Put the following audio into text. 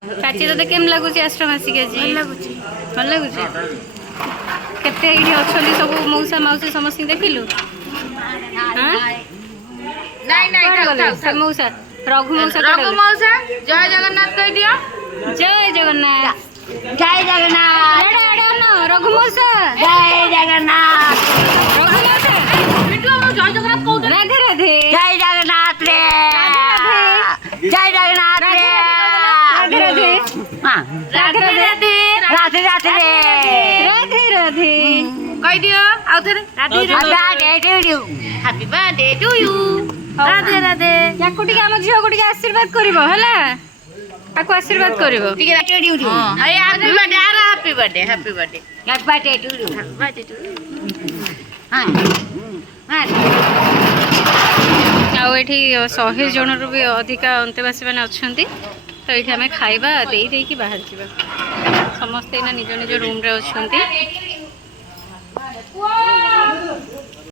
चाची तो केम लगुच आश्रम आसिक भल लगुच केते ये अच्छा सब मौसा मौसी समस्त देखिलु मौसा रघु मौसा जय जगन्नाथ कह दियो। जय जगन्नाथ जय जगन्नाथ रघु मौसा जय जगन्नाथ रघु मौसा जय जगन्नाथ कह राधे राधे जय जगन्नाथ रे जय जगन्नाथ रे राधे राधे हाँ राधे राधे राधे राधे रे राधे राधे कह दियो आउ थरे Radhe Radhe to you happy birthday to you Radhe Radhe याकू टिके हम झियो को टिके आशीर्वाद करिवो हला ताको आशीर्वाद करिवो ठीक है टू यू अरे हैप्पी बर्थडे आरा happy birthday happy birthday to you birthday to हाँ हाँ आउ एठी 100 जन रु भी अधिका अंतेवासी माने अछंती तो ये आम खाइबा दे देकी बाहर जावा समस्ते निज निज रूम रे अछंती।